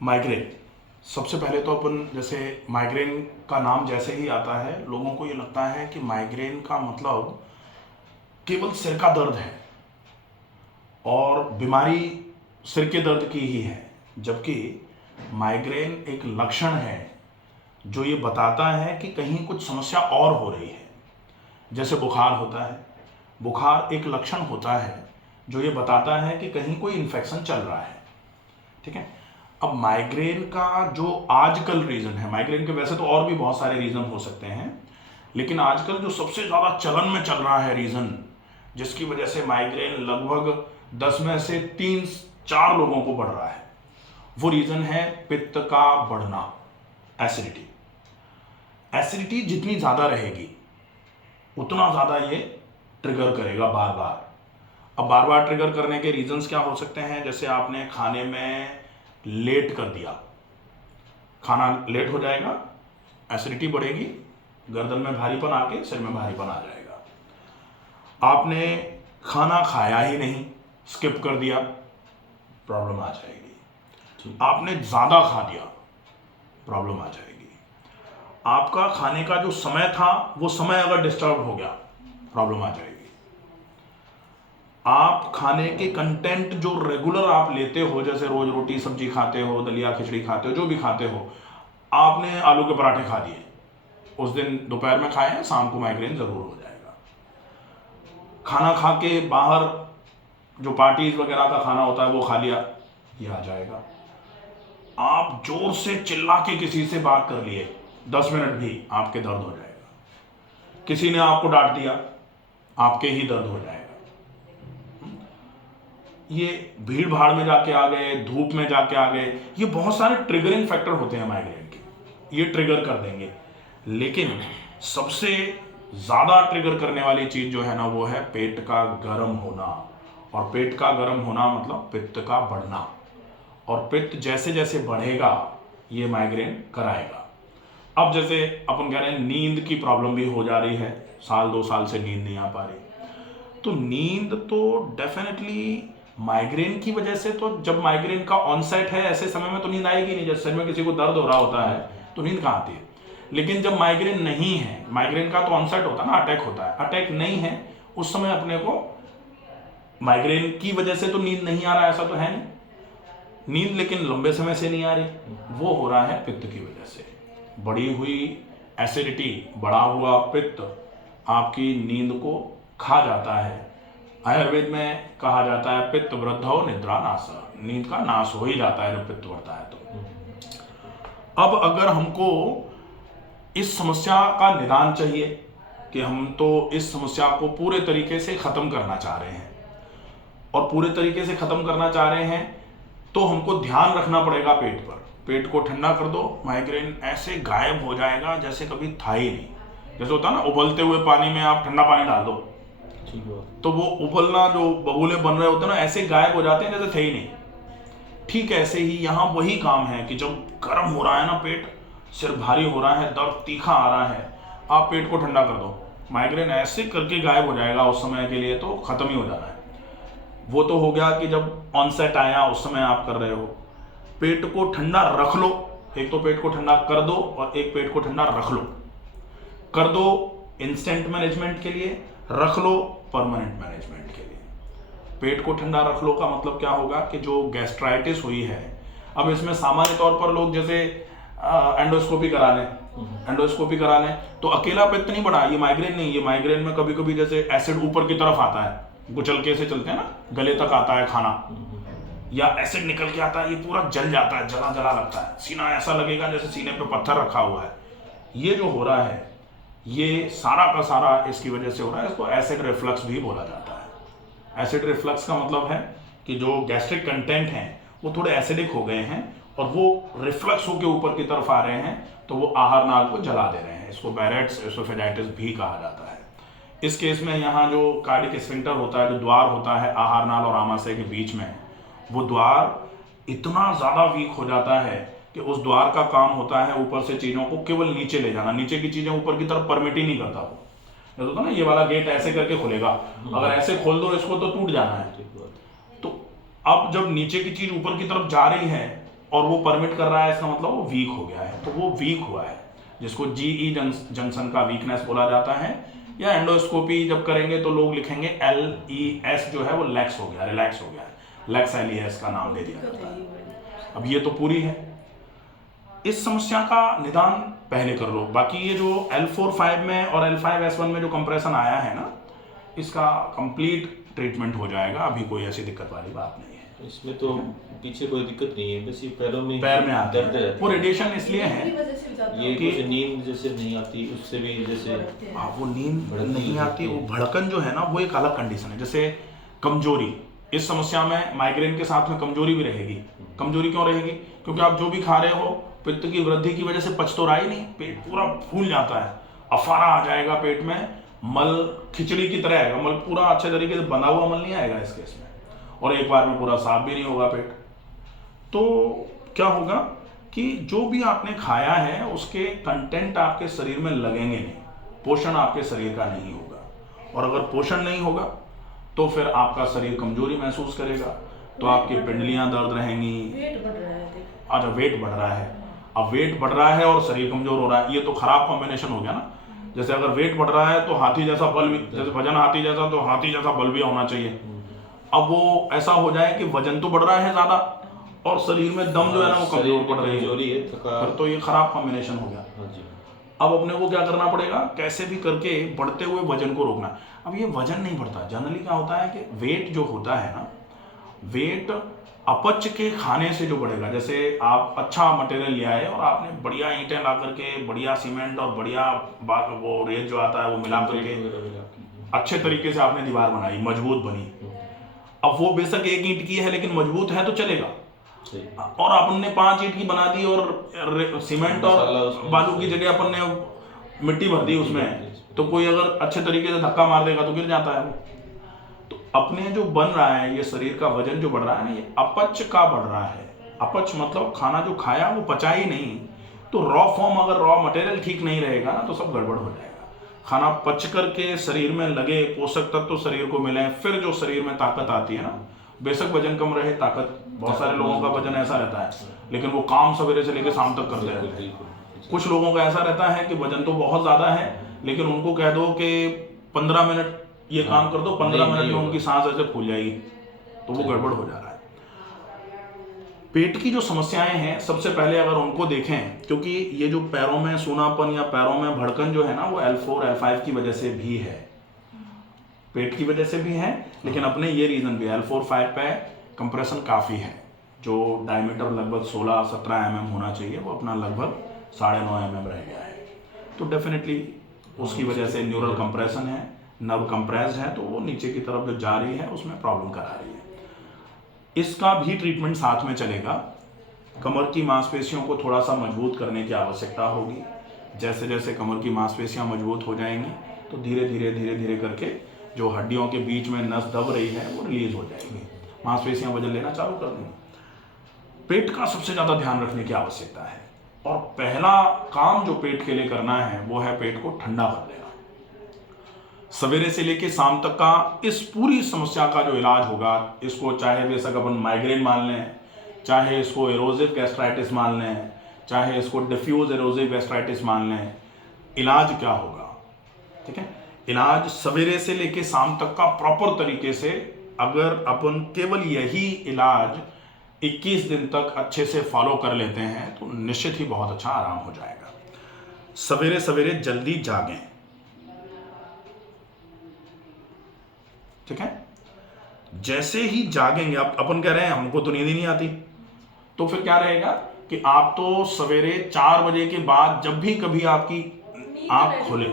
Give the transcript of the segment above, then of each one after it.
Migraine. सबसे पहले तो अपन जैसे माइग्रेन का नाम जैसे ही आता है लोगों को ये लगता है कि माइग्रेन का मतलब केवल सिर का दर्द है और बीमारी सिर के दर्द की ही है, जबकि माइग्रेन एक लक्षण है जो ये बताता है कि कहीं कुछ समस्या और हो रही है। जैसे बुखार होता है, बुखार एक लक्षण होता है जो ये बताता है कि कहीं कोई इन्फेक्शन चल रहा है। ठीक है। अब माइग्रेन का जो आजकल रीज़न है, माइग्रेन के वैसे तो और भी बहुत सारे रीज़न हो सकते हैं, लेकिन आजकल जो सबसे ज़्यादा चलन में चल रहा है रीज़न, जिसकी वजह से माइग्रेन लगभग 10 में से 3-4 लोगों को बढ़ रहा है, वो रीज़न है पित्त का बढ़ना, एसिडिटी। एसिडिटी जितनी ज़्यादा रहेगी उतना ज़्यादा ये ट्रिगर करेगा बार बार। अब बार बार ट्रिगर करने के रीजंस क्या हो सकते हैं? जैसे आपने खाने में लेट कर दिया, खाना लेट हो जाएगा, एसिडिटी बढ़ेगी, गर्दन में भारीपन आके सिर में भारीपन आ जाएगा। आपने खाना खाया ही नहीं, स्किप कर दिया, प्रॉब्लम आ जाएगी। आपने ज़्यादा खा दिया, प्रॉब्लम आ जाएगी। आपका खाने का जो समय था वो समय अगर डिस्टर्ब हो गया, प्रॉब्लम आ जाएगी। आप खाने के कंटेंट जो रेगुलर आप लेते हो, जैसे रोज रोटी सब्जी खाते हो, दलिया खिचड़ी खाते हो, जो भी खाते हो, आपने आलू के पराठे खा दिए, उस दिन दोपहर में खाए हैं, शाम को माइग्रेन जरूर हो जाएगा। खाना खा के बाहर जो पार्टीज वगैरह का खाना होता है वो खा लिया, ये आ जाएगा। आप जोर से चिल्ला के किसी से बात कर लिए 10 मिनट भी, आपके दर्द हो जाएगा। किसी ने आपको डांट दिया, आपके ही दर्द हो जाएगा। ये भीड़ भाड़ में जाके आ गए, धूप में जाके आ गए, ये बहुत सारे ट्रिगरिंग फैक्टर होते हैं माइग्रेन के, ये ट्रिगर कर देंगे। लेकिन सबसे ज़्यादा ट्रिगर करने वाली चीज़ जो है ना, वो है पेट का गर्म होना। और पेट का गर्म होना मतलब पित्त का बढ़ना, और पित्त जैसे जैसे बढ़ेगा ये माइग्रेन कराएगा। अब जैसे अपन कह रहे हैं नींद की प्रॉब्लम भी हो जा रही है, 1-2 साल से नींद नहीं आ पा रही, तो नींद तो डेफिनेटली माइग्रेन की वजह से, तो जब माइग्रेन का ऑनसेट है ऐसे समय में तो नींद आएगी नहीं। जैसे सर में किसी को दर्द हो रहा होता है तो नींद कहाँ आती है। लेकिन जब माइग्रेन नहीं है, माइग्रेन का तो ऑनसेट होता है ना, अटैक होता है, अटैक नहीं है, उस समय अपने को माइग्रेन की वजह से तो नींद नहीं आ रहा है, ऐसा तो है नहीं, नींद लेकिन लंबे समय से नहीं आ रही, वो हो रहा है पित्त की वजह से। बढ़ी हुई एसिडिटी, बढ़ा हुआ पित्त आपकी नींद को खा जाता है। आयुर्वेद में कहा जाता है पित्त वृद्धौ निद्रा नाश, नींद का नाश हो ही जाता है जब पित्त बढ़ता है तो। अब अगर हमको इस समस्या का निदान चाहिए कि हम तो इस समस्या को पूरे तरीके से ख़त्म करना चाह रहे हैं, और पूरे तरीके से ख़त्म करना चाह रहे हैं तो हमको ध्यान रखना पड़ेगा पेट पर। पेट को ठंडा कर दो, माइग्रेन ऐसे गायब हो जाएगा जैसे कभी था ही नहीं। जैसे होता है ना, उबलते हुए पानी में आप ठंडा पानी डाल दो तो वो उबलना, जो बबूले बन रहे होते हैं ना, ऐसे गायब हो जाते हैं जैसे थे ही नहीं। ठीक ऐसे ही यहाँ वही काम है कि जब गर्म हो रहा है ना पेट, सिर भारी हो रहा है, दर्द तीखा आ रहा है, आप पेट को ठंडा कर दो, माइग्रेन ऐसे करके गायब हो जाएगा। उस समय के लिए तो ख़त्म ही हो जाना है। वो तो हो गया कि जब ऑनसेट आया उस समय आप कर रहे हो। पेट को ठंडा रख लो, एक तो पेट को ठंडा कर दो और एक पेट को ठंडा रख लो। कर दो इंस्टेंट मैनेजमेंट के लिए, रख लो परमानेंट मैनेजमेंट के लिए। पेट को ठंडा रख लो का मतलब क्या होगा कि जो गैस्ट्राइटिस हुई है, अब इसमें सामान्य तौर पर लोग जैसे एंडोस्कोपी करा लें, एंडोस्कोपी करा लें तो अकेला पित्त नहीं बढ़ा, ये माइग्रेन नहीं। ये माइग्रेन में कभी कभी जैसे एसिड ऊपर की तरफ आता है, गुचलके से चलते हैं ना, गले तक आता है खाना, या एसिड निकल के आता है, ये पूरा जल जाता है, जला जला लगता है, सीना ऐसा लगेगा जैसे सीने पे पत्थर रखा हुआ है। ये जो हो रहा है ये सारा का सारा इसकी वजह से हो रहा है। इसको एसिड रिफ्लक्स भी बोला जाता है। एसिड रिफ्लक्स का मतलब है कि जो गैस्ट्रिक कंटेंट हैं वो थोड़े एसिडिक हो गए हैं और वो रिफ्लक्स होकर ऊपर की तरफ आ रहे हैं, तो वो आहार नाल को जला दे रहे हैं। इसको बैरेट्स एसोफेजाइटिस भी कहा जाता है। इस केस में यहाँ जो कार्डिक स्फिंक्टर होता है, जो द्वार होता है आहार नाल और आमाशय के बीच में, वो द्वार इतना ज़्यादा वीक हो जाता है कि उस द्वार का काम होता है ऊपर से चीज़ों को केवल नीचे ले जाना। नीचे की चीज़ें ऊपर की तरफ परमिट ही नहीं करता वो। जैसे होता ना, ये वाला गेट ऐसे करके खुलेगा, अगर ऐसे खोल दो इसको तो टूट जाना है। तो अब जब नीचे की चीज़ ऊपर की तरफ जा रही है और वो परमिट कर रहा है, इसका मतलब वो वीक हो गया है, तो वो वीक हुआ है, जिसको जीई जंक्शन का वीकनेस बोला जाता है। या एंडोस्कोपी जब करेंगे तो लोग लिखेंगे LES जो है वो लैक्स हो गया, रिलैक्स हो गया है, लैक्स LES का नाम दे दिया जाता है। अब ये तो पूरी है, इस समस्या का निदान पहले कर लो। बाकी ये जो L4-5 में और L5-S1 में जो कंप्रेशन आया है ना, इसका कंप्लीट ट्रीटमेंट हो जाएगा, अभी कोई ऐसी दिक्कत वाली बात नहीं है। इसमें तो पीछे कोई दिक्कत नहीं है, बस ये पैर में आती दर्द रहती है। वो रेडिएशन इसलिए है, ये कुछ नींद जैसे नहीं आती, उससे भी जैसे वो नींद नहीं आती, वो भड़कन जो है ना वो एक अलग कंडीशन है। जैसे कमजोरी, इस समस्या में माइग्रेन के साथ में कमजोरी भी रहेगी। कमजोरी क्यों रहेगी? क्योंकि आप जो भी खा रहे हो पित्त की वृद्धि की वजह से पच तो रहा ही नहीं, पेट पूरा फूल जाता है, अफारा आ जाएगा पेट में, मल खिचड़ी की तरह आएगा, मल पूरा अच्छे तरीके से बंधा हुआ मल नहीं आएगा इस केस में, और एक बार में पूरा साफ भी नहीं होगा पेट। तो क्या होगा कि जो भी आपने खाया है उसके कंटेंट आपके शरीर में लगेंगे नहीं, पोषण आपके शरीर का नहीं होगा, और अगर पोषण नहीं होगा तो फिर आपका शरीर कमजोरी महसूस करेगा, तो आपकी पिंडलियां दर्द रहेंगी। वेट बढ़ रहा है। अच्छा, वेट बढ़ रहा है, अब वेट बढ़ रहा है और शरीर कमजोर हो रहा है, ये तो खराब कॉम्बिनेशन हो गया ना। जैसे अगर वेट बढ़ रहा है तो हाथी जैसा बल भी, जैसे वजन हाथी जैसा, तो हाथी जैसा बल भी होना चाहिए। अब वो ऐसा हो जाए कि वजन तो बढ़ रहा है ज्यादा और शरीर में दम जो है ना वो कमजोर पड़ रही है, फिर तो ये खराब कॉम्बिनेशन हो गया। अब अपने को क्या करना पड़ेगा, कैसे भी करके बढ़ते हुए वजन को रोकना। अब ये वजन नहीं बढ़ता, जनरली क्या होता है कि वेट जो होता है ना, वेट अपच के खाने से जो बढ़ेगा। जैसे आप अच्छा मटेरियल ले आए और आपने बढ़िया ईंटें ला करके, बढ़िया सीमेंट और बढ़िया वो रेत जो आता है वो मिला करके अच्छे तरीके से आपने दीवार बनाई, मजबूत बनी। अब वो बेशक एक ईंट की है लेकिन मजबूत है तो चलेगा, और अपन ने 5 ईंट की बना दी और सीमेंट और बालू की जगह अपन ने मिट्टी भर दी उसमें, तो कोई अगर अच्छे तरीके से धक्का मार देगा तो गिर जाता है वो। तो अपने जो बन रहा है, ये शरीर का वजन जो बढ़ रहा है ना, ये अपच का बढ़ रहा है। अपच मतलब खाना जो खाया वो पचा ही नहीं, तो रॉ फॉर्म, अगर रॉ मटेरियल ठीक नहीं रहेगा ना तो सब गड़बड़ हो जाएगा। खाना पच करके शरीर में लगे, पोषक तत्व तो शरीर को मिले, फिर जो शरीर में ताकत आती है ना, बेशक वजन कम रहे, ताकत, बहुत सारे लोगों का वजन ऐसा रहता है लेकिन वो काम सवेरे से लेकर शाम तक करते रहते हैं। कुछ लोगों का ऐसा रहता है कि वजन तो बहुत ज्यादा है लेकिन उनको कह दो कि 15 मिनट ये काम कर दो, 15 मिनट में उनकी सांस ऐसे फूल जाएगी, तो वो गड़बड़ हो जा रहा है। पेट की जो समस्याएं हैं, सबसे पहले अगर उनको देखें, क्योंकि ये जो पैरों में सूनापन या पैरों में भड़कन जो है ना, वो L4 L5 की वजह से भी है, पेट की वजह से भी है, लेकिन अपने ये रीजन भी L4-5 पे कंप्रेशन काफ़ी है। जो डायमीटर लगभग 16-17 mm होना चाहिए वो अपना लगभग 9.5 mm रह गया है, तो डेफिनेटली उसकी वजह से न्यूरल कंप्रेशन है, नर्व कंप्रेस है, तो वो नीचे की तरफ जो जा रही है उसमें प्रॉब्लम करा रही है। इसका भी ट्रीटमेंट साथ में चलेगा। कमर की मांसपेशियों को थोड़ा सा मजबूत करने की आवश्यकता होगी। जैसे जैसे कमर की मांसपेशियां मजबूत हो जाएंगी तो धीरे धीरे धीरे धीरे करके जो हड्डियों के बीच में नस दब रही है वो रिलीज हो जाएगी, मांसपेशियां वजन लेना चालू कर देंगी। पेट का सबसे ज़्यादा ध्यान रखने की आवश्यकता है, और पहला काम जो पेट के लिए करना है वो है पेट को ठंडा कर देना। सवेरे से लेके शाम तक का इस पूरी समस्या का जो इलाज होगा, इसको चाहे बेशक अपन माइग्रेन मान लें, चाहे इसको एरोजिव गैस्ट्राइटिस मान लें, चाहे इसको डिफ्यूज एरोजिव गैस्ट्राइटिस मान लें, इलाज क्या होगा, ठीक है। इलाज सवेरे से लेके शाम तक का प्रॉपर तरीके से, अगर अपन केवल यही इलाज 21 दिन तक अच्छे से फॉलो कर लेते हैं तो निश्चित ही बहुत अच्छा आराम हो जाएगा। सवेरे सवेरे जल्दी जागें, ठीक है। जैसे ही जागेंगे, आप अपन कह रहे हैं हमको तो नींद ही नहीं आती, तो फिर क्या रहेगा कि आप तो सवेरे 4 बजे के बाद जब भी कभी आपकी आंख खोले,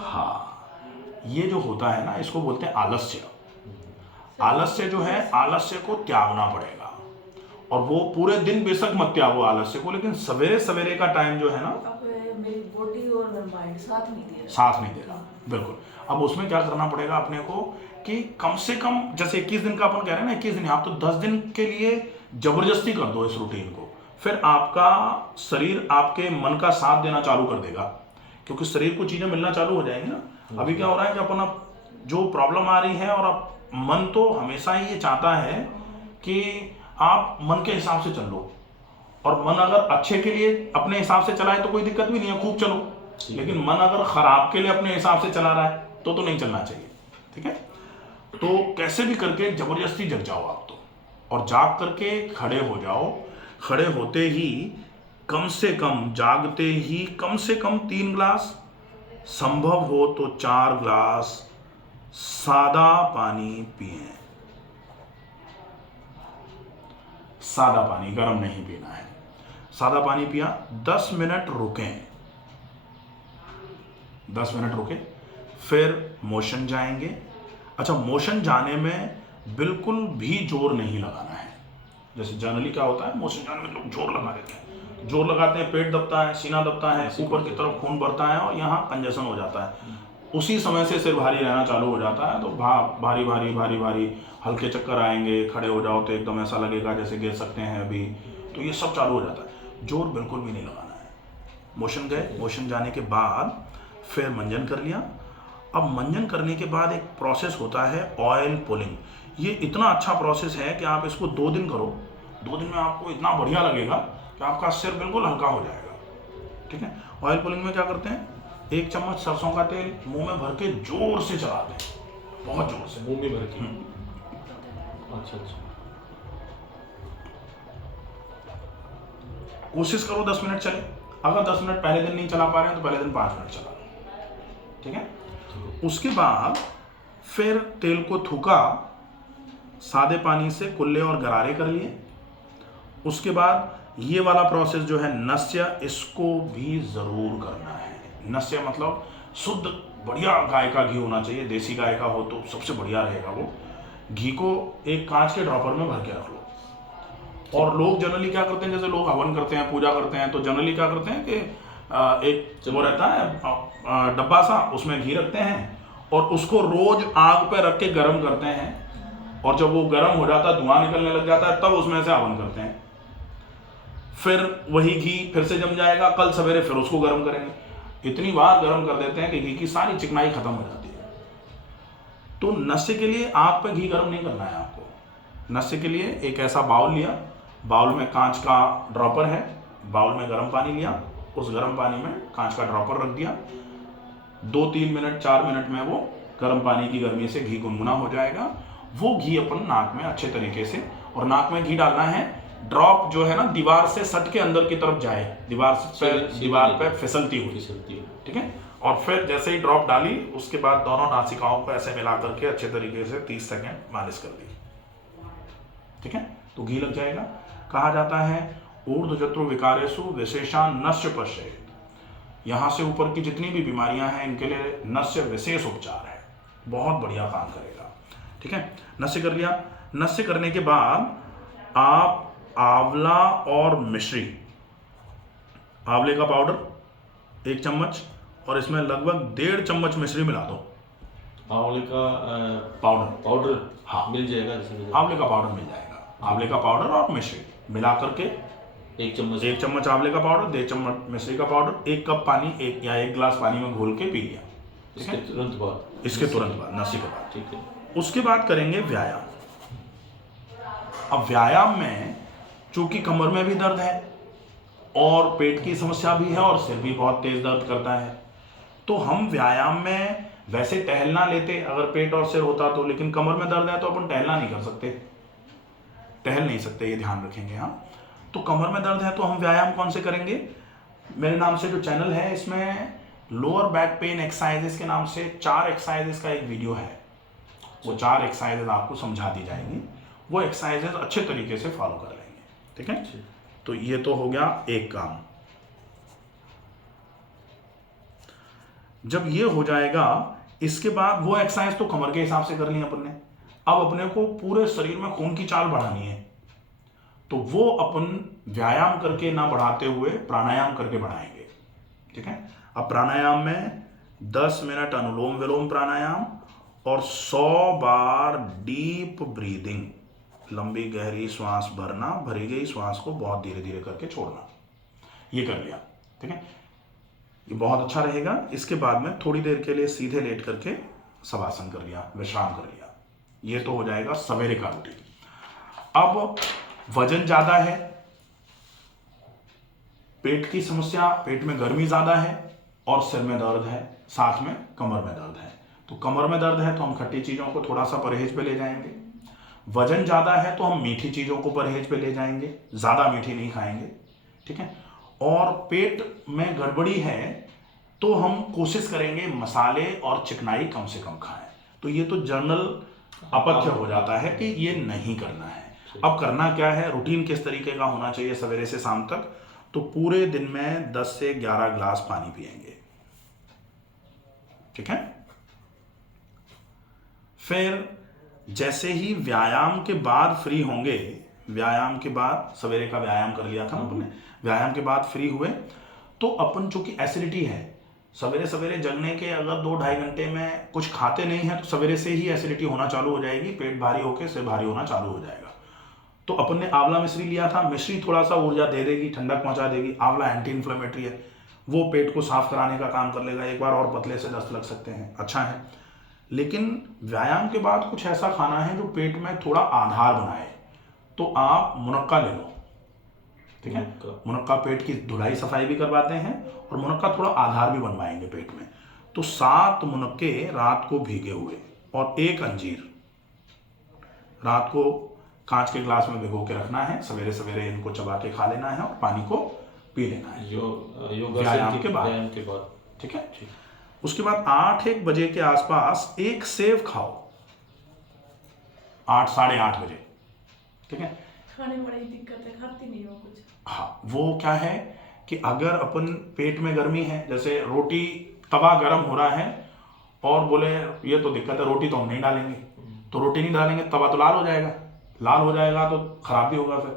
हाँ, ये जो होता है ना इसको बोलते हैं आलस्य। आलस्य जो है, आलस्य को त्यागना पड़ेगा, और वो पूरे दिन बेशक मत त्यागो आलस्य को, लेकिन सवेरे सवेरे का टाइम जो है ना, मेरी बॉडी और माइंड साथ नहीं दे रहा, बिल्कुल। अब उसमें क्या करना पड़ेगा अपने को कि कम से कम, जैसे 21 दिन का अपन कह रहे हैं ना, 21 दिन, आप तो 10 दिन के लिए जबरदस्ती कर दो इस रूटीन को, फिर आपका शरीर आपके मन का साथ देना चालू कर देगा, क्योंकि शरीर को चीजें मिलना चालू हो जाएंगी ना। अभी क्या हो रहा है कि अपन अब जो प्रॉब्लम आ रही है, और अब मन तो हमेशा ही ये चाहता है कि आप मन के हिसाब से चल लो, और मन अगर अच्छे के लिए अपने हिसाब से चलाए तो कोई दिक्कत भी नहीं है, खूब चलो। लेकिन मन अगर खराब के लिए अपने हिसाब से चला रहा है तो नहीं चलना चाहिए, ठीक है। तो कैसे भी करके जबरदस्ती जग जाओ आप तो, और जाग करके खड़े हो जाओ। खड़े होते ही कम से कम, जागते ही कम से कम 3 ग्लास, संभव हो तो 4 ग्लास सादा पानी पिए। सादा पानी, गर्म नहीं पीना है। सादा पानी पिया, 10 मिनट रुकें, 10 मिनट रुके, फिर मोशन जाएंगे। अच्छा, मोशन जाने में बिल्कुल भी जोर नहीं लगाना है। जैसे जनरली क्या होता है, मोशन जाने में लोग जोर लगा देते हैं, जोर लगाते हैं, पेट दबता है, सीना दबता है, ऊपर की तरफ खून बढ़ता है और यहाँ कंजेशन हो जाता है। उसी समय से सिर भारी रहना चालू हो जाता है, तो भारी भारी भारी भारी हल्के चक्कर आएंगे। खड़े हो जाओ तो एकदम ऐसा लगेगा जैसे गिर सकते हैं अभी, तो ये सब चालू हो जाता है। जोर बिल्कुल भी नहीं लगाना है। मोशन गए, मोशन जाने के बाद फिर मंजन कर लिया। अब मंजन करने के बाद एक प्रोसेस होता है ऑयल पुलिंग। ये इतना अच्छा प्रोसेस है कि आप इसको 2 दिन करो, 2 दिन में आपको इतना बढ़िया लगेगा कि आपका सिर बिल्कुल हल्का हो जाएगा, ठीक है। ऑयल पुलिंग में क्या करते हैं, 1 चम्मच सरसों का तेल मुंह में भर के जोर से चलाते हैं, बहुत जोर से मुंह में भर के। अच्छा। कोशिश करो 10 मिनट चले। अगर 10 मिनट पहले दिन नहीं चला पा रहे हैं तो पहले दिन 5 मिनट चला, ठीक है। उसके बाद फिर तेल को थूका, सादे पानी से कुल्ले और गरारे कर लिए। उसके बाद ये वाला प्रोसेस जो है नस्य, इसको भी जरूर करना है। नस्य मतलब शुद्ध बढ़िया गाय का घी होना चाहिए, देसी गाय का हो तो सबसे बढ़िया रहेगा। वो घी को एक कांच के ड्रॉपर में भर के रख लो। और लोग जनरली क्या करते हैं, जैसे लोग हवन करते हैं, पूजा करते हैं, तो जनरली क्या करते हैं कि एक वो रहता है डब्बा सा, उसमें घी रखते हैं और उसको रोज आग पे रख के गर्म करते हैं, और जब वो गर्म हो जाता है, धुआं निकलने लग जाता है, तब उसमें से हवन करते हैं। फिर वही घी फिर से जम जाएगा, कल सवेरे फिर उसको गर्म करेंगे। इतनी बार गर्म कर देते हैं कि घी की सारी चिकनाई खत्म हो जाती है। तो नस्य के लिए आग पे घी गर्म नहीं करना है आपको। नस्य के लिए एक ऐसा बाउल लिया, बाउल में कांच का ड्रॉपर है, बाउल में गर्म पानी लिया, उस गर्म पानी में कांच का ड्रॉपर रख दिया। 2-3 मिनट 4 मिनट में वो गर्म पानी की गर्मी से घी गुनगुना हो जाएगा। वो घी अपन नाक में अच्छे तरीके से, और नाक में घी डालना है, ड्रॉप जो है ना दीवार से सट के अंदर की तरफ जाए, दीवार पे फिसलती हुई, ठीक है। और फिर जैसे ही ड्रॉप डाली, उसके बाद दोनों नासिकाओं को ऐसे मिला करके अच्छे तरीके से 30 सेकंड मालिश कर दी, ठीक है। तो घी लग जाएगा। कहा जाता है ऊर्ध्वजत्रु विकारेषु विशेषा नस्य पश्येत्। यहाँ से ऊपर की जितनी भी बीमारियां हैं, इनके लिए नस्य विशेष उपचार है, बहुत बढ़िया काम करेगा, ठीक है। नस्य कर लिया। नस्य करने के बाद आप आंवला और मिश्री, आंवले का पाउडर 1 चम्मच, और इसमें लगभग 1.5 चम्मच मिश्री मिला दो। आंवले का पाउडर हाँ मिल जाएगा, आंवले का पाउडर मिल जाएगा। आंवले का पाउडर और मिश्री मिला करके 1 चम्मच, 1 चम्मच आंवले का पाउडर, 1.5 चम्मच मिश्री का पाउडर, 1 कप पानी, 1 गिलास पानी में घोल के पी लिया, इसके तुरंत बाद, नस्य के बाद, ठीक है। उसके बाद करेंगे व्यायाम। अब व्यायाम में चूंकि कमर में भी दर्द है और पेट की समस्या भी है और सिर भी बहुत तेज दर्द करता है, तो हम व्यायाम में वैसे टहलना लेते अगर पेट और सिर होता तो, लेकिन कमर में दर्द है तो अपन टहलना नहीं कर सकते, टहल नहीं सकते, ये ध्यान रखेंगे। हाँ, तो कमर में दर्द है तो हम व्यायाम कौन से करेंगे। मेरे नाम से जो चैनल है, इसमें लोअर बैक पेन एक्सरसाइजेस के नाम से 4 एक्सरसाइजेस का एक वीडियो है। वो 4 एक्सरसाइजेस आपको समझा दी जाएंगी, वो एक्सरसाइजेस अच्छे तरीके से फॉलो कर लेंगे, ठीक है। तो ये तो हो गया एक काम। जब ये हो जाएगा, इसके बाद वो एक्सरसाइज तो कमर के हिसाब से कर ली अपन ने। अब अपने को पूरे शरीर में खून की चाल बढ़ानी है, तो वो अपन व्यायाम करके ना बढ़ाते हुए प्राणायाम करके बढ़ाएंगे, ठीक है। अब प्राणायाम में 10 मिनट अनुलोम विलोम प्राणायाम और 100 बार डीप ब्रीदिंग, लंबी गहरी श्वास भरना, भरी गई श्वास को बहुत धीरे धीरे करके छोड़ना, ये कर लिया, ठीक है। ये बहुत अच्छा रहेगा। इसके बाद में थोड़ी देर के लिए सीधे लेट करके शवासन कर लिया, विश्राम कर लिया। ये तो हो जाएगा सवेरे का रूटीन। अब वजन ज़्यादा है पेट की समस्या, पेट में गर्मी ज़्यादा है और सिर में दर्द है, साथ में कमर में दर्द है, तो कमर में दर्द है तो हम खट्टी चीज़ों को थोड़ा सा परहेज पे ले जाएंगे। वजन ज़्यादा है तो हम मीठी चीज़ों को परहेज पे ले जाएंगे, ज़्यादा मीठी नहीं खाएंगे, ठीक है। और पेट में गड़बड़ी है तो हम कोशिश करेंगे मसाले और चिकनाई कम से कम खाएं। तो ये तो जनरल अपथ्य हो जाता है कि ये नहीं करना है। अब करना क्या है, रूटीन किस तरीके का होना चाहिए सवेरे से शाम तक, तो पूरे दिन में 10 से 11 ग्लास पानी पिएंगे, ठीक है। फिर जैसे ही व्यायाम के बाद फ्री होंगे, व्यायाम के बाद सवेरे का व्यायाम कर लिया था ना अपने, व्यायाम के बाद फ्री हुए तो अपन चूंकि एसिडिटी है, सवेरे सवेरे जगने के अगर 2-2.5 घंटे में कुछ खाते नहीं है तो सवेरे से ही एसिडिटी होना चालू हो जाएगी, पेट भारी होकर सिर भारी होना चालू हो जाएगा। तो अपन ने आंवला मिश्री लिया था, मिश्री थोड़ा सा ऊर्जा दे देगी, ठंडक पहुंचा देगी। आंवला एंटी इन्फ्लेमेटरी है, वो पेट को साफ कराने का काम कर लेगा। एक बार और पतले से दस्त लग सकते हैं, अच्छा है। लेकिन व्यायाम के बाद कुछ ऐसा खाना है जो पेट में थोड़ा आधार बनाए, तो आप मुनक्का ले लो, ठीक है। मुनक्का पेट की धुलाई सफाई भी करवाते हैं और मुनक्का थोड़ा आधार भी बनवाएंगे पेट में। तो 7 मुनक्के रात को भीगे हुए और 1 अंजीर रात को कांच के ग्लास में भिगो के रखना है, सवेरे सवेरे इनको चबा के खा लेना है और पानी को पी लेना है व्यायाम के बाद, ठीक है। उसके बाद 8-1 बजे के आसपास 1 सेव खाओ, 8 साढ़े 8 बजे, ठीक है। खाने में बड़ी दिक्कत है, खाती नहीं हो कुछ। हाँ, वो क्या है कि अगर अपन पेट में गर्मी है, जैसे रोटी तवा गर्म हो रहा है और बोले ये तो दिक्कत है, रोटी तो हम नहीं डालेंगे, तो रोटी नहीं डालेंगे, तवा तो लाल हो जाएगा, लाल हो जाएगा तो खराब भी होगा फिर।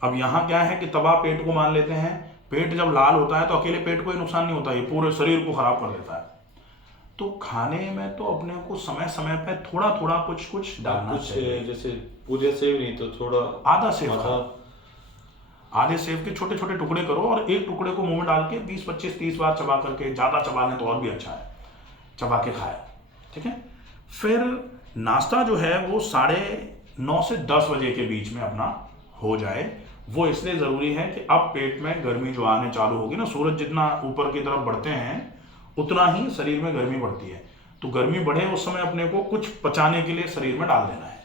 अब यहाँ क्या है कि तवा पेट को मान लेते हैं, पेट जब लाल होता है तो अकेले पेट को ही नुकसान नहीं होता, ये पूरे शरीर को खराब कर देता है। तो खाने में तो अपने को समय समय पे थोड़ा थोड़ा कुछ डालना चाहिए, जैसे पूरे सेव नहीं तो थोड़ा आधा सेव, आधे सेव के छोटे छोटे टुकड़े करो और एक टुकड़े को मुंह में डाल के 20, 25, 30 बार चबा करके, ज़्यादा चबा लें तो और भी अच्छा है, चबा के खाए, ठीक है। फिर नाश्ता जो है वो 9:30 से 10 बजे के बीच में अपना हो जाए। वो इसलिए ज़रूरी है कि अब पेट में गर्मी जो आने चालू होगी ना, सूरज जितना ऊपर की तरफ बढ़ते हैं उतना ही शरीर में गर्मी बढ़ती है, तो गर्मी बढ़े उस समय अपने को कुछ पचाने के लिए शरीर में डाल देना है।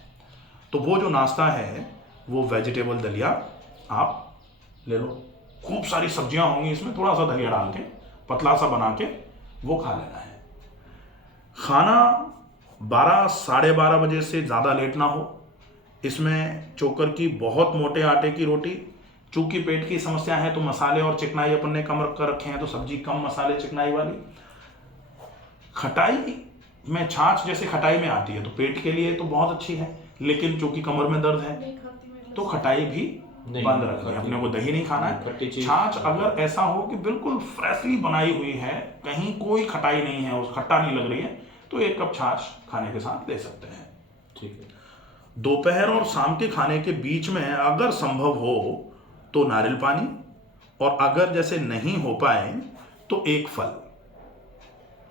तो वो जो नाश्ता है वो वेजिटेबल दलिया आप ले लो, खूब सारी सब्जियां होंगी इसमें, थोड़ा सा दलिया डाल के पतला सा बना के वो खा लेना है। खाना 12 साढ़े 12 बजे से ज़्यादा लेट ना हो। इसमें चोकर की बहुत मोटे आटे की रोटी, चूंकि पेट की समस्या है तो मसाले और चिकनाई अपन ने कम कर रखे हैं, तो सब्जी कम मसाले चिकनाई वाली। खटाई में छाछ जैसे खटाई में आती है तो पेट के लिए तो बहुत अच्छी है, लेकिन चूंकि कमर में दर्द है तो खटाई भी बंद रखनी है, अपने को दही नहीं खाना है। छाछ अगर ऐसा हो कि बिल्कुल फ्रेशली बनाई हुई है, कहीं कोई खटाई नहीं है, उस खट्टा नहीं लग रही है, तो 1 कप छाछ खाने के साथ ले सकते हैं, ठीक है। दोपहर और शाम के खाने के बीच में अगर संभव हो तो नारियल पानी, और अगर जैसे नहीं हो पाए तो 1 फल,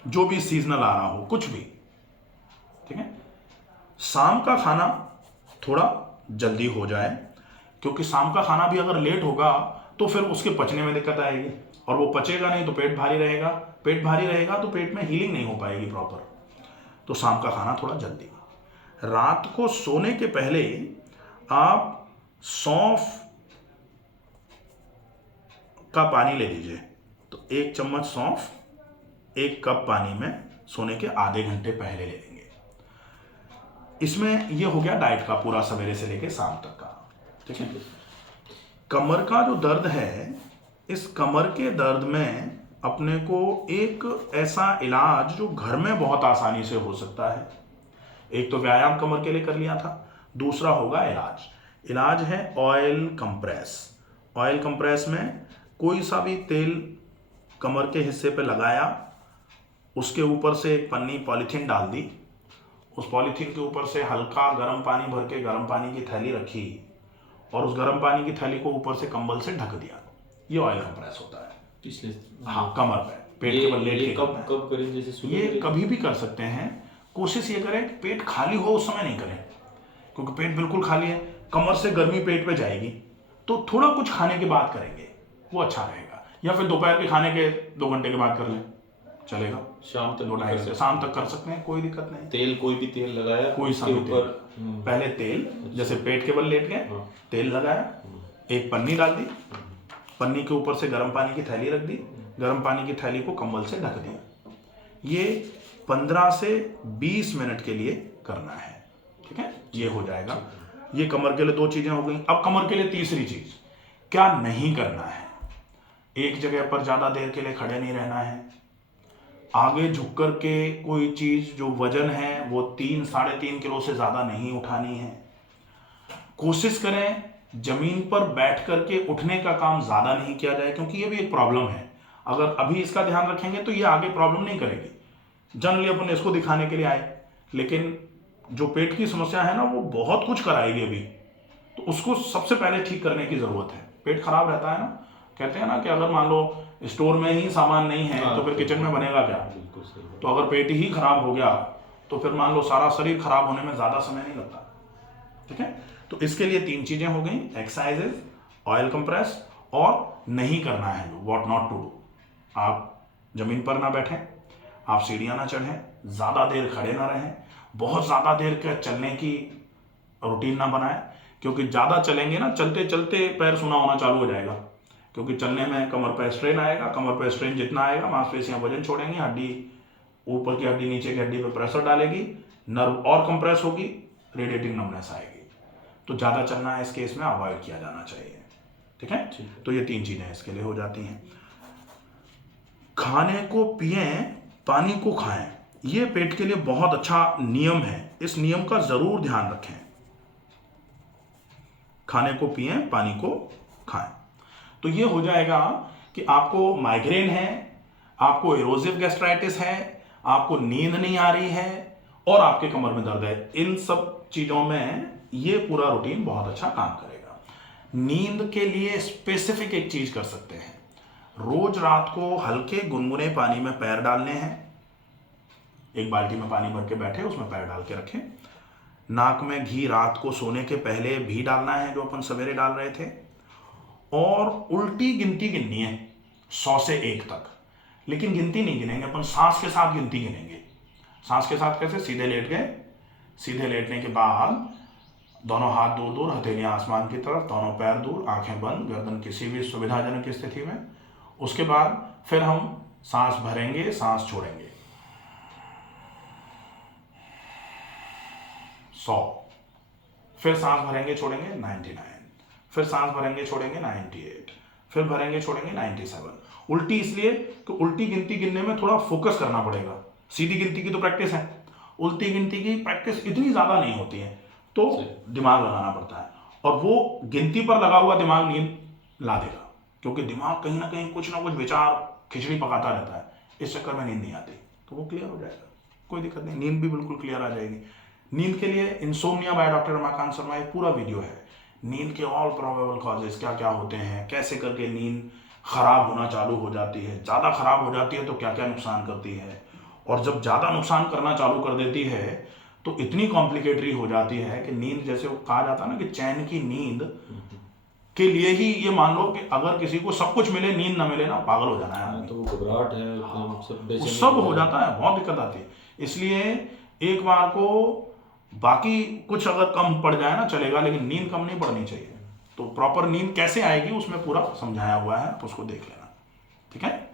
जो भी सीजनल आ रहा हो, कुछ भी, ठीक है। शाम का खाना थोड़ा जल्दी हो जाए, क्योंकि शाम का खाना भी अगर लेट होगा तो फिर उसके पचने में दिक्कत आएगी, और वो पचेगा नहीं तो पेट भारी रहेगा, पेट भारी रहेगा तो पेट में हीलिंग नहीं हो पाएगी प्रॉपर। तो शाम का खाना थोड़ा जल्दी। रात को सोने के पहले आप सौंफ का पानी ले लीजिए, तो 1 चम्मच सौंफ 1 कप पानी में सोने के आधे घंटे पहले ले लेंगे। इसमें ये हो गया डाइट का पूरा सवेरे से लेके शाम तक का, ठीक है। कमर का जो दर्द है, इस कमर के दर्द में अपने को एक ऐसा इलाज जो घर में बहुत आसानी से हो सकता है, एक तो व्यायाम कमर के लिए कर लिया था, दूसरा होगा इलाज है ऑयल कंप्रेस। ऑयल कंप्रेस में कोई सा भी तेल कमर के हिस्से पे लगाया, उसके ऊपर से एक पन्नी पॉलीथीन डाल दी, उस पॉलीथीन के ऊपर से हल्का गर्म पानी भर के गर्म पानी की थैली रखी और उस गर्म पानी की थैली को ऊपर से कंबल से ढक दिया। ये ऑयल कंप्रेस होता है, हाँ, कमर पे, पेट के बल लेट के। कब करें? जैसे ये कभी भी कर सकते हैं। कोशिश ये करें कि पेट खाली हो उस समय नहीं करें, क्योंकि पेट बिल्कुल खाली है, कमर से गर्मी पेट पे जाएगी, तो थोड़ा कुछ खाने के बाद करेंगे वो अच्छा रहेगा। या फिर दोपहर के खाने के 2 घंटे के बाद कर लें, चलेगा। शाम तक 2-2.5 से शाम तक कर सकते हैं, कोई दिक्कत नहीं। तेल कोई भी तेल लगाया कोई सा उसके भी तेल। ऊपर पहले तेल, जैसे पेट के बल लेट गए, हाँ। तेल लगाया, एक पन्नी डाल दी, पन्नी के ऊपर से गर्म पानी की थैली रख दी, गर्म पानी की थैली को कंबल से ढक दिया। ये 15 से 20 मिनट के लिए करना है, ठीक है, ये हो जाएगा। ये कमर के लिए 2 चीजें हो गई। अब कमर के लिए तीसरी चीज, क्या नहीं करना है। एक जगह पर ज्यादा देर के लिए खड़े नहीं रहना है। आगे झुक कर के कोई चीज जो वजन है वो 3-3.5 किलो से ज्यादा नहीं उठानी है। कोशिश करें जमीन पर बैठ करके उठने का काम ज्यादा नहीं किया जाए, क्योंकि ये भी एक प्रॉब्लम है। अगर अभी इसका ध्यान रखेंगे तो ये आगे प्रॉब्लम नहीं करेगी। जनरली अपन इसको दिखाने के लिए आए, लेकिन जो पेट की समस्या है ना वो बहुत कुछ कराएगी अभी, तो उसको सबसे पहले ठीक करने की जरूरत है। पेट खराब रहता है ना, कहते हैं ना कि अगर मान लो स्टोर में ही सामान नहीं है तो फिर किचन में बनेगा क्या। बिल्कुल सही बात। तो अगर पेट ही खराब हो गया तो फिर मान लो सारा शरीर खराब होने में ज्यादा समय नहीं लगता, ठीक है। तो इसके लिए 3 चीजें हो गई, एक्सरसाइजेज, ऑयल कंप्रेस और नहीं करना है व्हाट नॉट टू डू। आप जमीन पर ना बैठें, आप सीढ़ियां ना चढ़ें, ज्यादा देर खड़े ना रहें, बहुत ज्यादा देर के चलने की रूटीन ना बनाएं, क्योंकि ज्यादा चलेंगे ना, चलते चलते पैर सुना होना चालू हो जाएगा, क्योंकि चलने में कमर पर स्ट्रेन आएगा। कमर पर स्ट्रेन जितना आएगा मांसपेशियां वजन छोड़ेंगी, हड्डी ऊपर की हड्डी नीचे की हड्डी पर प्रेशर डालेगी, नर्व और कंप्रेस होगी, रेडिएटिंग नमनेस आएगी। तो ज्यादा चलना है इस केस में अवॉइड किया जाना चाहिए, ठीक है। तो ये 3 चीजें इसके लिए हो जाती हैं। खाने को पिए, पानी को खाएं, ये पेट के लिए बहुत अच्छा नियम है। इस नियम का जरूर ध्यान रखें। खाने को पिए, पानी को खाएं, तो ये हो जाएगा कि आपको माइग्रेन है, आपको एरोसिव गैस्ट्राइटिस है, आपको नींद नहीं आ रही है और आपके कमर में दर्द है। इन सब चीजों में ये पूरा रूटीन बहुत अच्छा काम करेगा। नींद के लिए स्पेसिफिक एक चीज कर सकते हैं, रोज रात को हल्के गुनगुने पानी में पैर डालने हैं। एक बाल्टी में पानी भर के बैठे, उसमें पैर डाल के रखें। नाक में घी रात को सोने के पहले भी डालना है, जो अपन सवेरे डाल रहे थे। और उल्टी गिनती गिननी है 100 से 1 तक, लेकिन गिनती नहीं गिनेंगे अपन, सांस के साथ गिनती गिनेंगे। सांस के साथ कैसे? सीधे लेट गए, सीधे लेटने के बाद दोनों हाथ दूर दूर, हथेलियां आसमान की तरफ, दोनों पैर दूर, आंखें बंद, गर्दन किसी भी सुविधाजनक स्थिति में। उसके बाद फिर हम सांस भरेंगे, सांस छोड़ेंगे 100, फिर सांस भरेंगे छोड़ेंगे 99, फिर सांस भरेंगे छोड़ेंगे 98, फिर भरेंगे छोड़ेंगे 97। उल्टी इसलिए कि उल्टी गिनती गिनने में थोड़ा फोकस करना पड़ेगा। सीधी गिनती की तो प्रैक्टिस है, उल्टी गिनती की प्रैक्टिस इतनी ज्यादा नहीं होती है, तो दिमाग लगाना पड़ता है। और वो गिनती पर लगा हुआ दिमाग नींद ला देगा, क्योंकि दिमाग कहीं ना कहीं कुछ ना कुछ विचार खिचड़ी पकाता रहता है, इस चक्कर में नींद नहीं आती, तो वो क्लियर हो जाएगा, कोई दिक्कत नहीं, नींद भी बिल्कुल क्लियर आ जाएगी। नींद के लिए insomnia by doctor Ramakant Sharma एक पूरा वीडियो है, नींद के ऑल प्रोबेबल कॉजेज क्या क्या होते हैं, कैसे करके नींद खराब होना चालू हो जाती है, ज़्यादा खराब हो जाती है तो क्या क्या नुकसान करती है, और जब ज़्यादा नुकसान करना चालू कर देती है तो इतनी कॉम्प्लिकेटरी हो जाती है कि नींद, जैसे वो कहा जाता है ना कि चैन की नींद के लिए ही ये मान लो कि अगर किसी को सब कुछ मिले, नींद ना मिले ना, पागल हो जाना है, तो घबराहट है, सब हो जाता है, बहुत दिक्कत आती है। इसलिए एक बार को बाकी कुछ अगर कम पड़ जाए ना चलेगा, लेकिन नींद कम नहीं पड़नी चाहिए। तो प्रॉपर नींद कैसे आएगी उसमें पूरा समझाया हुआ है, तो उसको देख लेना, ठीक है।